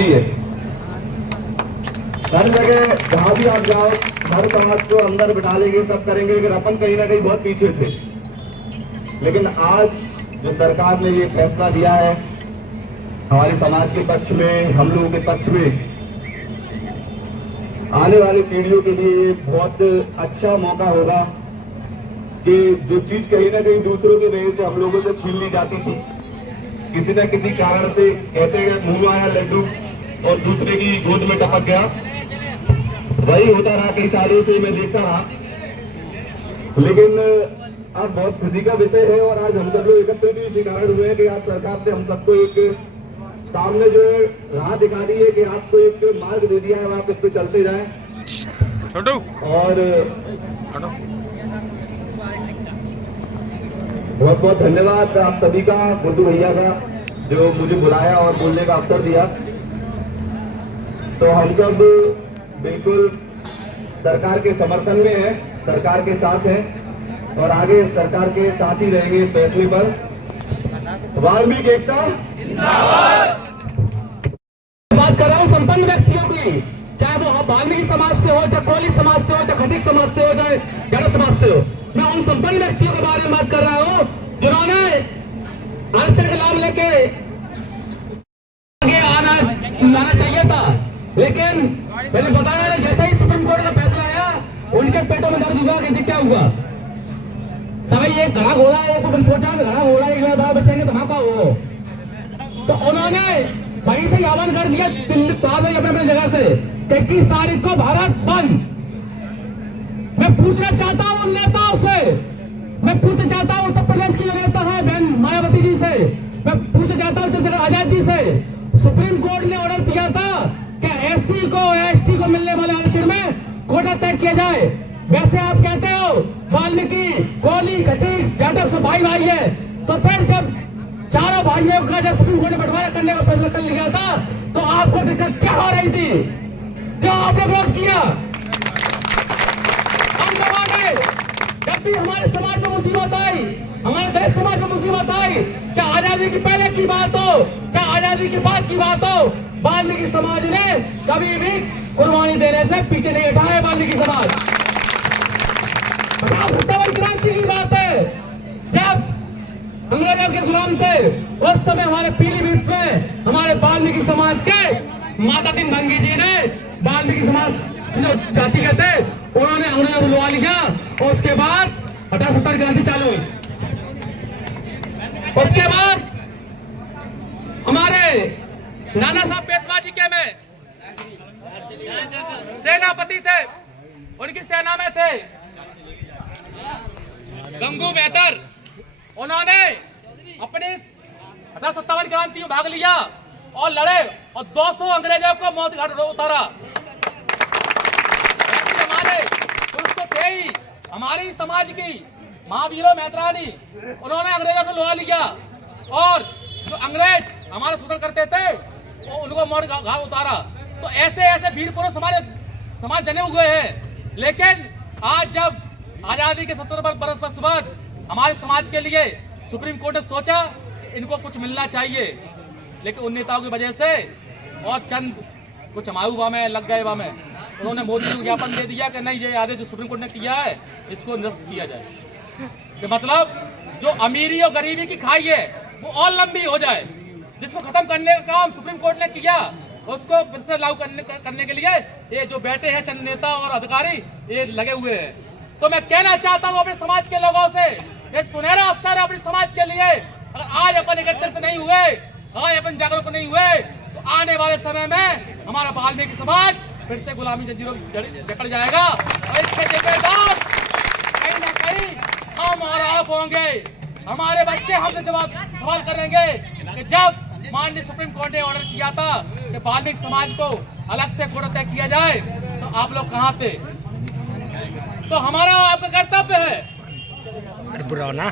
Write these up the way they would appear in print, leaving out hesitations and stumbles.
समाज ही है। हर जगह जहां भी आप जाओ हर समाज को अंदर बिठा लेंगे, सब करेंगे, लेकिन अपन कहीं ना कहीं बहुत पीछे थे। लेकिन आज जो सरकार ने ये फैसला लिया है हमारे समाज के पक्ष में, हम लोगों के पक्ष में, आने वाली पीढ़ियों के लिए बहुत अच्छा मौका होगा कि जो चीज कहीं ना कहीं दूसरों की वजह से हम लोगों से छीन ली जाती थी, किसी न किसी कारण से, कहते हैं मुंह आया लड्डू और दूसरे की गोद में टपक गया, वही होता रहा कई सालों से मैं देखता रहा। लेकिन अब बहुत खुशी का विषय है और आज हम सब लोग एकत्रित इसी कारण हुए हैं कि आज सरकार ने हम सबको एक सामने जो है राह दिखा दी है कि आपको एक मार्ग दे दिया है, आप इस पे चलते जाएं। और बहुत बहुत धन्यवाद आप सभी का, गुड्डू भैया का, जो मुझे बुलाया और बोलने का अवसर दिया। तो हम सब बिल्कुल सरकार के समर्थन में हैं, सरकार के साथ हैं और आगे सरकार के साथ ही रहेंगे इस फैसले पर। वाल्मीकि एकता जिंदाबाद। बात कर रहा हूँ संपन्न व्यक्तियों की, चाहे वो वाल्मीकि समाज से हो, चाहे कोली समाज से हो, चाहे खटीक समाज से हो, चाहे जैन समाज से हो। मैं उन संपन्न व्यक्तियों के बारे में बात कर रहा हूँ जिन्होंने आरक्षण का लाभ लेके आगे आना चाहिए था, लेकिन मैंने बताया जैसे ही सुप्रीम कोर्ट का फैसला आया उनके पेटों में दर्द हुआ कि क्या हुआ। सभी ये घड़ा घोड़ा है, तो सोचा घड़ा घोड़ा एक बार बचेंगे तो का हो, तो उन्होंने वहीं से आह्वान कर दिया दिल्ली अपने अपने जगह से 21 तारीख को भारत बंद। मैं पूछना चाहता हूं उन नेताओं से, मैं पूछना चाहता हूं उत्तर प्रदेश की जो नेता है बहन मायावती जी से, मैं पूछना चाहता हूं चंद्रशेखर आजाद जी से। सुप्रीम कोर्ट ने ऑर्डर दिया था कि एससी को एसटी को मिलने वाले आरक्षण में कोटा तय किया जाए। वैसे आप कहते हो वाल्मीकि, कोली, खटीक, जाटव सब भाई भाई है, तो फिर जब चारों भाइयों का जब सुप्रीम कोर्ट ने बंटवारा करने का फैसला कर लिया था तो आपको दिक्कत क्या हो रही थी, क्यों आपने विरोध किया? हम लोगों ने जब भी हमारे समाज में मुसीबत आई, हमारे देश समाज में मुसीबत आई, चाहे आजादी की पहले की बात हो, चाहे आजादी के बाद की बात हो, वाल्मीकि समाज ने कभी भी कुर्बानी देने से पीछे नहीं हटा है। वाल्मीकि समाज 50-57 क्रांति की बात है, जब अंग्रेजों के गुलाम थे उस समय हमारे पीलीभीत में हमारे वाल्मीकि समाज के माता दीन भंगी जी ने वाल्मीकि समाज जो जाति के थे उन्होंने अंग्रेजों को बुलवा लिया और उसके बाद 58 क्रांति चालू हुई। उसके बाद हमारे नाना साहब पेशवा जी के में सेनापति थे, उनकी सेना में थे गंगू मेहतर, उन्होंने अपनी 58 क्रांति में भाग लिया और लड़े और 200 अंग्रेजों को मौत घाट उतारा। हमारे पुरुष तो थे ही, हमारी समाज की महावीरों मेहतरानी, उन्होंने अंग्रेजों से लुहा लिया और जो अंग्रेज हमारा शोषण करते थे वो उनको मौत घाट उतारा। तो ऐसे ऐसे वीर पुरुष हमारे समाज जने हुए हैं। लेकिन आज जब आजादी के 70 बरस बाद हमारे समाज के लिए सुप्रीम कोर्ट ने सोचा इनको कुछ मिलना चाहिए, लेकिन उन नेताओं की वजह से और चंद कुछ हमायूबा में लग गए में उन्होंने मोदी को ज्ञापन दे दिया कि नहीं, ये आदेश जो सुप्रीम कोर्ट ने किया है इसको निरस्त किया जाए, कि मतलब जो अमीरी और गरीबी की खाई है वो और लंबी हो जाए, जिसको खत्म करने का काम सुप्रीम कोर्ट ने किया उसको फिर से लागू करने के लिए ये जो बैठे हैं चंद नेता और अधिकारी ये लगे हुए हैं। तो मैं कहना चाहता हूँ अपने समाज के लोगों से, ये सुनहरा अवसर है अपने समाज के लिए। अगर आज अपन एकत्रित नहीं हुए, आज अपन जागरूक नहीं हुए, तो आने वाले समय में हमारा वाल्मीकि समाज फिर से गुलामी जंजीरों जकड़ जाएगा और इसके जिम्मेदार कहीं ना कहीं हम और आप होंगे। हमारे बच्चे हमसे सवाल करेंगे कि जब माननीय सुप्रीम कोर्ट ने ऑर्डर किया था कि वाल्मीकि समाज को अलग से कोटा तय किया जाए, तो आप लोग कहाँ थे? तो हमारा आपका कर्तव्य है बुरा ना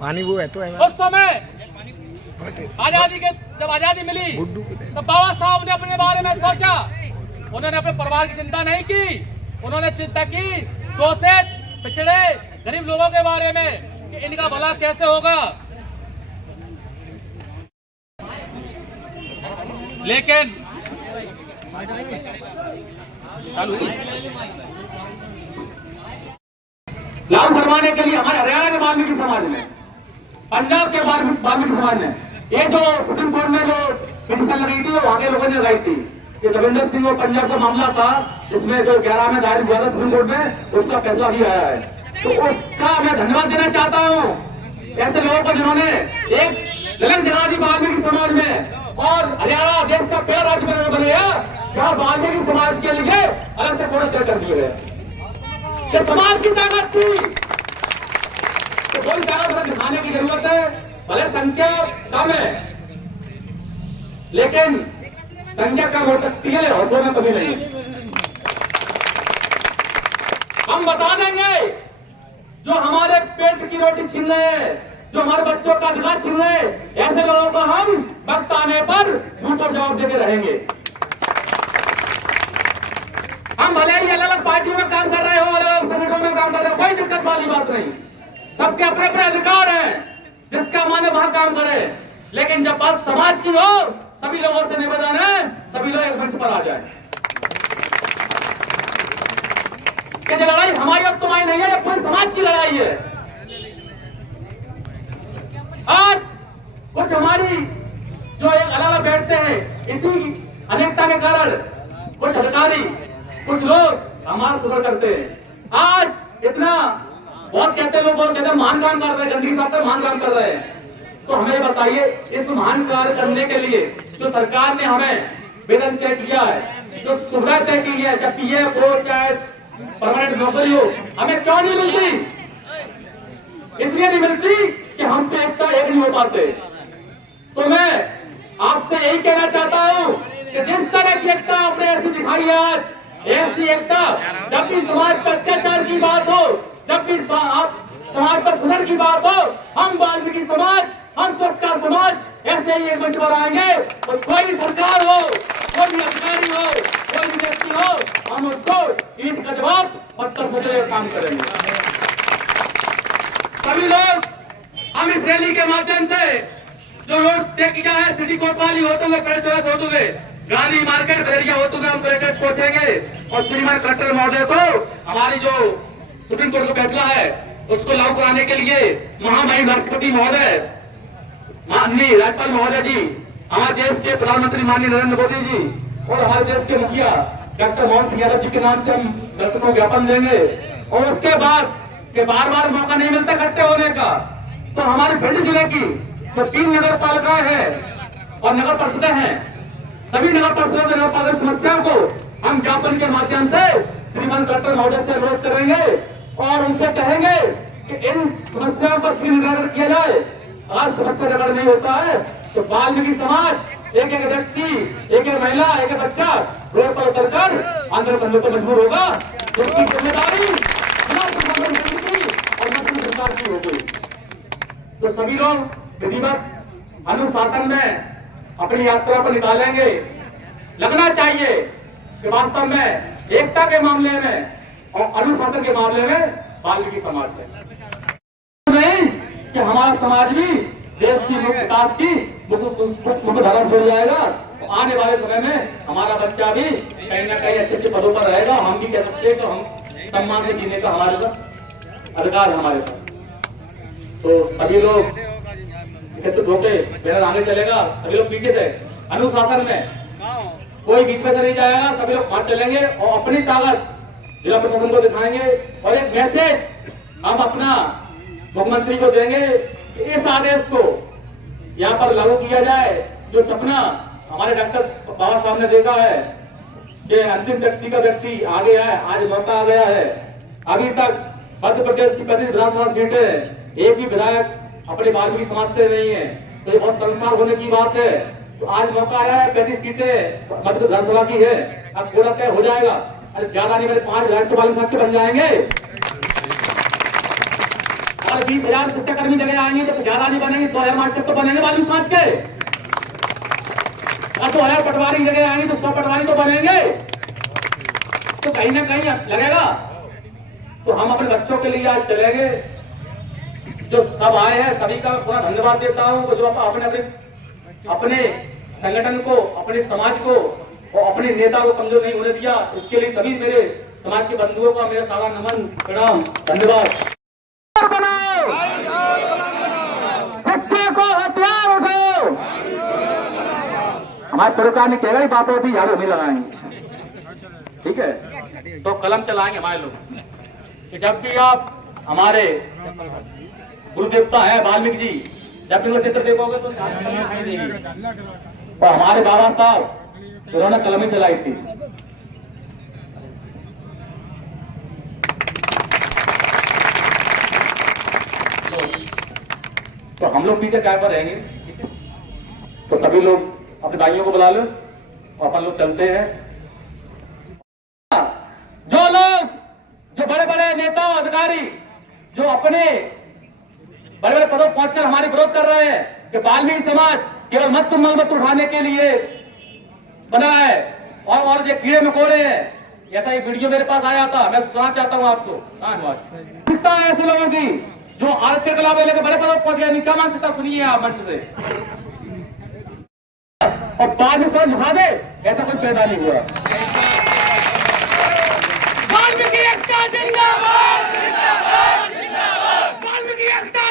पानी वो है तो है। उस समय आजादी के जब आजादी मिली तो बाबा साहब ने अपने बारे में सोचा, उन्होंने अपने परिवार की चिंता नहीं की, उन्होंने चिंता की शोषित पिछड़े गरीब लोगों के बारे में कि इनका भला कैसे होगा। लेकिन लागू करवाने के लिए हमारे हरियाणा के वाल्मीकि समाज ने, पंजाब के वाल्मीकि समाज ने, ये जो सुप्रीम कोर्ट में जो पिटीशन लगाई थी, वो वहां के लोगों ने लगाई थी कि दविंदर सिंह और पंजाब का मामला था, इसमें जो 11 में दायर हुआ था सुप्रीम कोर्ट में, उसका फैसला भी आया है। तो उसका मैं धन्यवाद देना चाहता हूँ ऐसे लोगों को जिन्होंने एक ललन जगा दी वाल्मीकि समाज में, और हरियाणा देश का पहला राज्य बनाया जहाँ वाल्मीकि समाज के लिए अलग से थोड़ा तय कर दिए गए। कि समाज की ताकत थी तो कोई ताकत दिखाने की जरूरत है, भले संख्या कम है लेकिन संख्या कम हो सकती है, हौसलों में कमी नहीं है। हम बता देंगे जो हमारे पेट की रोटी छीन रहे हैं, जो हमारे बच्चों का अधिकार छीन रहे हैं, ऐसे लोगों को हम वक्त आने पर उनको जवाब देते रहेंगे। हम भले ही अलग अलग पार्टियों में काम कर रहे हो, अलग अलग संगठनों में काम कर रहे हो, कोई दिक्कत वाली बात नहीं, सबके अपने अपने अधिकार हैं, जिसका मन है वहां काम करे। लेकिन जब बात समाज की हो, सभी लोगों से निवेदन है सभी लोग एक मंच पर आ जाए कि ये लड़ाई हमारी और तुम्हारी नहीं है, ये पूरे समाज की लड़ाई है। आज कुछ हमारी जो एक अलग अलग बैठते हैं, इसी अनेकता के कारण कुछ अधिकारी, कुछ लोग हमारा सुधार करते हैं। आज इतना बहुत कहते लोग कहते हैं महान काम कर रहे हैं, गंदगी साफ कर महान काम कर रहे हैं। तो हमें बताइए इस महान कार्य करने के लिए जो सरकार ने हमें वेतन तय किया है, जो सुविधा तय की है, चाहे पीएफ हो चाहे परमानेंट नौकरी हो, हमें क्यों नहीं मिलती? इसलिए नहीं मिलती कि हम पे एकता एक नहीं हो पाते। तो मैं आपसे यही कहना चाहता हूं कि जिस तरह की एकता आपने ऐसी दिखाई है आज, ऐसी एकता जब भी समाज पर अत्याचार की बात हो, जब भी समाज पर सुधार की बात हो, हम वाल्मीकि समाज, हम स्वच्छता समाज ऐसे ही एक मंच पर आएंगे। और कोई भी सरकार हो, कोई भी अधिकारी हो, कोई भी व्यक्ति हो, हम उसको ईंट का जवाब पत्थर से देकर काम करेंगे। सभी लोग हम इस रैली के माध्यम से जो रोड तय किया है, सिटी कोतवाली होते हुए, पेड़ चौरास होते हुए, गांधी मार्केट बदरिया होते हुए हम कलेक्ट्रेट पहुंचेंगे और श्रीमान कलेक्टर महोदय को हमारी जो सुप्रीम कोर्ट का फैसला है उसको लागू कराने के लिए महामहिम राष्ट्रपति महोदय, माननीय राज्यपाल महोदय जी, हमारे देश के प्रधानमंत्री माननीय नरेंद्र मोदी जी और हमारे देश के मुखिया डॉक्टर मोहन सिंह यादव जी के नाम से हम कलेक्टर को ज्ञापन देंगे। और उसके बाद के बार बार मौका नहीं मिलता इकट्ठे होने का, तो हमारे भिंड जिले की जो 3 नगर पालिकाएं हैं और नगर परिषदें हैं, सभी नगर परिषदों के नगर पालिका समस्याओं को हम ज्ञापन के माध्यम से श्रीमान कलेक्टर महोदय से अनुरोध करेंगे और उनसे कहेंगे कि इन समस्याओं पर शीघ्र निराकरण किया जाए। आज समस्या निराकरण नहीं होता है तो वाल्मीकि समाज एक एक व्यक्ति, एक एक महिला, एक एक बच्चा रोड पर उतरकर आंदोलन करने को मजबूर होगा, जिसकी जिम्मेदारी और सरकार की होगी। तो सभी लोग विधिवत अनुशासन में अपनी यात्रा को निकालेंगे। लगना चाहिए कि वास्तव में एकता के मामले में और अनुशासन के मामले में वाल्मीकि समाज है, नहीं कि हमारा समाज भी देश की मुख्य विकास की मुख्य धारा जुड़ जाएगा। तो आने वाले समय में हमारा बच्चा भी कहीं ना कहीं अच्छे अच्छे पदों पर रहेगा। हम भी कह सकते हैं कि हम सम्मान से जीने का हमारे पास अधिकार है हमारे पास। तो सभी लोग एकत्रित होकर बैनर आगे चलेगा, सभी लोग पीछे से अनुशासन में, कोई बीच में से नहीं जाएगा, सभी लोग वहां चलेंगे और अपनी ताकत जिला प्रशासन को दिखाएंगे और एक मैसेज हम अपना मुख्यमंत्री को देंगे कि इस आदेश को यहाँ पर लागू किया जाए। जो सपना हमारे डॉक्टर बाबा साहब ने देखा है कि अंतिम व्यक्ति का व्यक्ति आगे है, आज मौका आ गया है। अभी तक मध्य प्रदेश की 35 विधानसभा सीटें एक भी विधायक अपने वाल्मीकि समाज से नहीं है, तो ये बहुत संसार होने की बात है। तो आज मौका आया है, 35 सीटें मध्य विधानसभा की है, अब पूरा तय हो जाएगा। अरे ज्यादा नहीं, मेरे 5 विधायक तो वाल्मीकि समाज के बन जाएंगे और 20,000 शिक्षाकर्मी जगह आएंगे तो ज्यादा नहीं बनेंगे, 2,000 मास्टर तो बनेंगे वाल्मीकि समाज के, और 2,000 पटवारी जगह आएंगे तो 100 पटवारी तो बनेंगे। तो कहीं ना कहीं लगेगा। तो हम अपने बच्चों के लिए आज चलेंगे। जो सब आए हैं सभी का पूरा धन्यवाद देता हूं, जो अपने संगठन को, अपने समाज को और अपने नेता को कमजोर नहीं होने दिया। इसके लिए सभी मेरे समाज के बंधुओं का मेरा सारा नमन प्रणाम धन्यवाद। सच्चे को हथियार उठाओ। हमारे सरकार ने कह रही बातों की झाड़ू नहीं लगाएंगे, ठीक है, तो कलम चलाएंगे हमारे लोग कि जब भी आप हमारे गुरु देवता है वाल्मीकि जी, जब भी वो चित्र देखोगे तो हमारे बाबा साहब उन्होंने कलम ही चलाई थी। तो हम लोग पीछे काय पर रहेंगे, ठीक है? तो सभी लोग अपने भाइयों को बुला लो और अपन लोग चलते हैं। जो लोग, जो बड़े बड़े नेता अधिकारी जो अपने बड़े बड़े पदों पहुंचकर हमारे विरोध कर रहे हैं कि वाल्मीकि समाज केवल मत उठाने के लिए बना है और जो कीड़े मकोड़े हैं, ऐसा एक वीडियो मेरे पास आया था, मैं सुनाना चाहता हूं आपको। मानसिकता है ऐसे लोगों की जो आरक्षण के लाभ लेकर बड़े पदों पहुंच गए। इनका मानसिकता सुनिए आप मंच से, और बाद में समझ लिखा दे ऐसा कोई पैदा नहीं हुआ। वाल्मीकि एकता जिंदाबाद, वाल्मीकि एकता